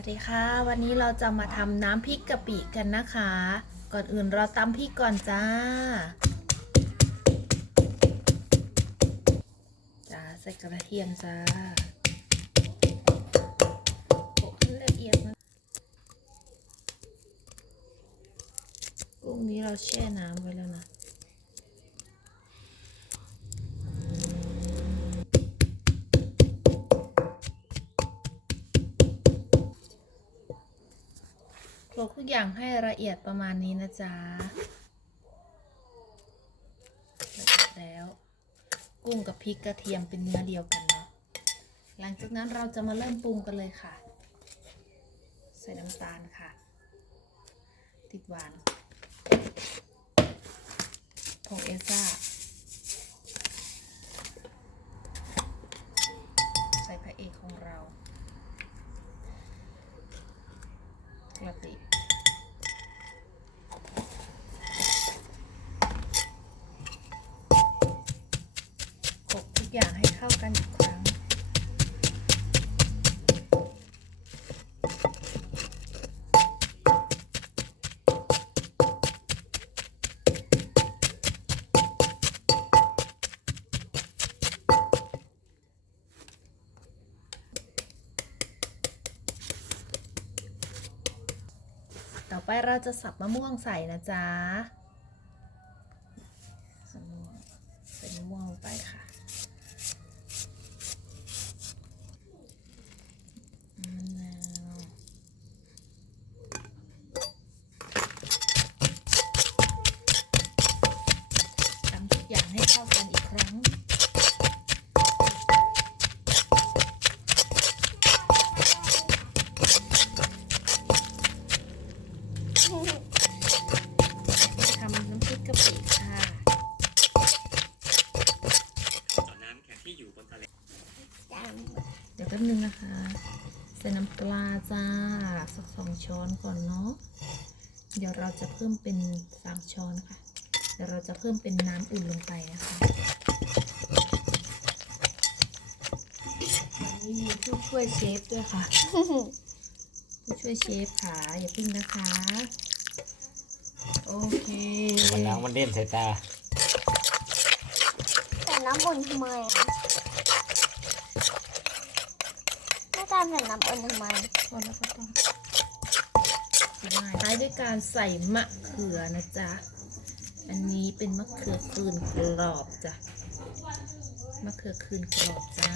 วัสดีค่ะ วันนี้เราจะมาทำน้ำพริกกะปิกันนะคะ ก่อนอื่นเราตำพริกก่อนจ้าจ้าใส่กระเทียมจ้าโขลกให้ละเอียดนะกุ้งนี้เราแช่น้ำไว้แล้วนะ ลกทุกอย่างให้ละเอียดประมาณนี้นะจ๊ะเอียดแล้ว กุ้งกับพริกกระเทียมเป็นเนื้อเดียวกันเนาะหลังจากนั้นเราจะมาเริ่มปรุงกันเลยค่ะ ใส่น้ำตาลค่ะ ติดหวานผงเอซ่าใส่พระเอกของเรากระปิก อย่างให้เข้ากันอีกครั้ง ต่อไปเราจะสับมะม่วงใส่นะจ๊ะมะม่วงใส่มะม่วงลงไปค่ะมะนาว ตำทุกอย่างให้เข้ากันอีกครั้ง ทำน้ำพริกกะปิค่ะ ต่อน้ำแข็งที่อยู่บนทะเล เดี๋ยวแป๊บนึงนะคะใส่น้ำปลาจ้าสักสองช้อนก่อนเนาะเดี๋ยวเราจะเพิ่มเป็นสามช้อนค่ะ เดี๋ยวเราจะเพิ่มเป็นน้ำอุ่นลงไปนะคะวันนี้มีผู้ช่วยเชฟด้วยค่ะ ผู้ช่วยเชฟค่ะ อย่าพึ่งนะคะ โอเคมันล้างมันเด่นสายตา แต่น้ำอุ่นทำไมอะามใส่น้ำอุ่นทำไมอแล้วก็ต้องท้ายด้วยการใส่มะเขือนะจ๊ะ อันนี้เป็นมะเขือคืนกรอบจ้ะ มะเขือคืนกรอบจ้า